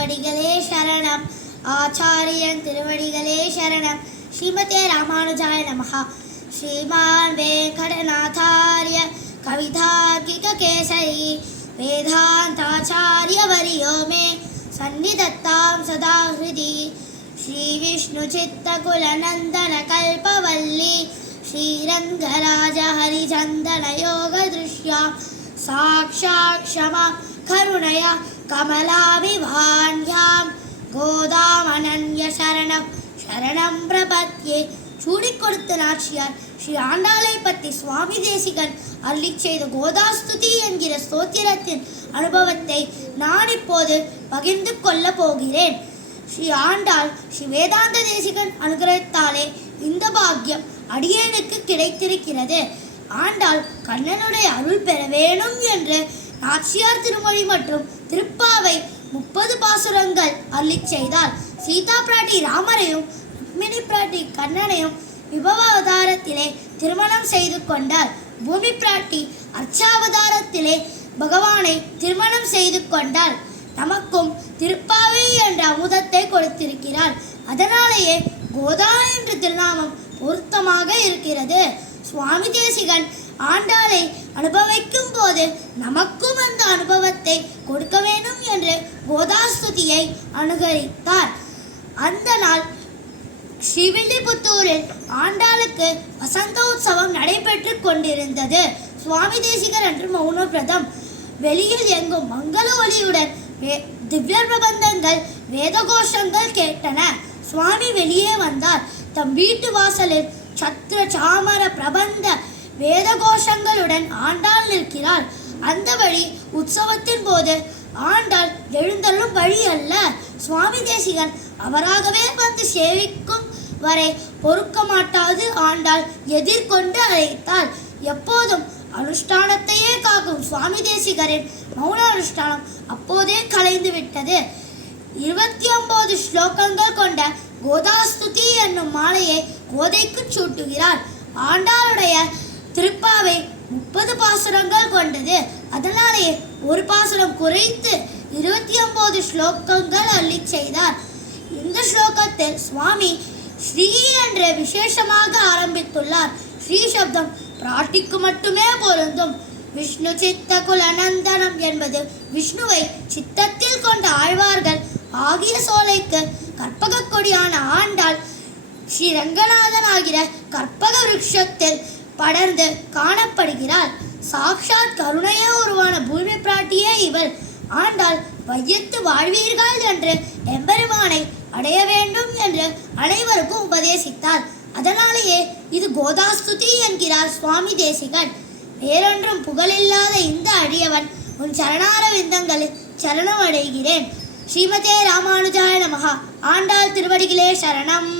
திருவடிகளே சரணம். ஆச்சாரியன் திருவடிகளே சரணம். ஸ்ரீமதே ராமானுஜாய நமஹ. ஸ்ரீமான் வெங்கடநாதார்ய கவிதார்க்கிக கேசரி வேதாந்தாச்சார்ய வரியோ மே சந்நிதத்தாம் சதா ஹிருதி. ஸ்ரீ விஷ்ணு சித்தகுல நந்தன கல்பவல்லி ஸ்ரீரங்கராஜ ஹரிச்சந்தன யோக திருஷ்யாம் சாக்ஷாத் க்ஷமாம் கருணயா கமலாபிவான்யாம் கோதாமனன்ய சரணம் சரணம் பிரபத்யே. சூடி கொடுத்த நாச்சியார் ஸ்ரீ ஆண்டாளை பற்றி சுவாமி தேசிகன் அருளி செய்த கோதாஸ்துதி என்கிற ஸ்தோத்திரத்தின் அனுபவத்தை நான் இப்போது பகிர்ந்து கொள்ள போகிறேன். ஸ்ரீ ஆண்டாள் ஸ்ரீ வேதாந்த தேசிகன் அனுகிரகத்தாலே இந்த பாக்கியம் அடியேனுக்கு கிடைத்திருக்கிறது. ஆண்டாள் கண்ணனுடைய அருள் பெற வேணும் என்று நாச்சியார் திருமொழி மற்றும் திருப்பாவை 30 பாசுரங்கள் அருளி செய்தார். சீதா பிராட்டி ராமரையும் ருக்மிணி பிராட்டி கண்ணனையும் விபவ அவதாரத்திலே திருமணம் செய்து கொண்டார். பூமி பிராட்டி அர்ச்சாவதாரத்திலே பகவானை திருமணம் செய்து கொண்டார். நமக்கும் திருப்பாவை என்ற அமுதத்தை கொடுத்திருக்கிறார். அதனாலேயே கோதா என்ற திருநாமம் பொருத்தமாக இருக்கிறது. சுவாமி தேசிகன் ஆண்டாளை அனுபவிக்கும் போது நமக்கும் அந்த அனுபவத்தை கொடுக்க வேண்டும் என்று கோதாஸ்துதியை அனுகரித்தார். அந்த நாள் ஸ்ரீவில்லிபுத்தூரில் ஆண்டாளுக்கு வசந்த உற்சவம் நடைபெற்று கொண்டிருந்தது. சுவாமி தேசிகர் அன்று மௌன பிரதம். வெளியில் எங்கும் மங்கள ஒலியுடன் திவ்ய பிரபந்தங்கள் வேதகோஷங்கள் கேட்டன. சுவாமி வெளியே வந்தார். தம் வீட்டு வாசலில் சத்ர சாமர பிரபந்த வேதகோஷங்களுடன் ஆண்டாள் நிற்கிறாள். அந்த வழி உற்சவத்தின் போது ஆண்டாள் எழுந்தள்ளும் வழி அல்ல. சுவாமி தேசிகன் அவராகவே வந்து சேவிக்கும் வரை பொறுக்க மாட்டாது ஆண்டாள் எதிர்கொண்டு அழைத்தாள். எப்போதும் அனுஷ்டானத்தையே காக்கும் சுவாமி தேசிகரின் மௌன அனுஷ்டானம் அப்போதே கலைந்து விட்டது. 29 ஸ்லோகங்கள் கொண்ட கோதாஸ்துதி என்னும் மாலையை கோதைக்கு சூட்டுகிறார். ஆண்டாளுடைய திருப்பாவை 30 பாசுரங்கள் கொண்டது. அதனாலேயே ஒரு பாசுரம் குறைத்து 29 ஸ்லோகங்கள் அருளி செய்தார். இந்த ஸ்லோகத்தில் சுவாமி ஸ்ரீ என்ற விசேஷமாக ஆரம்பித்துள்ளார். ஸ்ரீ சப்தம் பிராட்டிக்கு மட்டுமே பொருந்தும். விஷ்ணு சித்த குலநந்தனம் என்பது விஷ்ணுவை சித்தத்தில் கொண்ட ஆழ்வார்கள் ஆகிய சோலைக்கு கற்பக கொடியான ஆண்டாள் ஸ்ரீ ரங்கநாதன் ஆகிற கற்பக விருட்சத்தில் படர்ந்து காணப்படுகிறாள். சாக்ஷாத் கருணையே உருவான பூமி பிராட்டியே இவள். ஆண்டாள் வையத்து வாழ்வீர்கள் என்று எம்பெருமானை அடைய வேண்டும் என்று அனைவருக்கும் உபதேசித்தார். அதனாலேயே இது கோதாஸ்துதி என்கிறார் சுவாமி தேசிகன். வேறொன்றும் புகழில்லாத இந்த அடியவன் உன் சரணார விந்தங்களில் சரணம் அடைகிறேன். ஸ்ரீமதே ராமானுஜாய நமஹ. ஆண்டாள் திருவடிகளே சரணம்.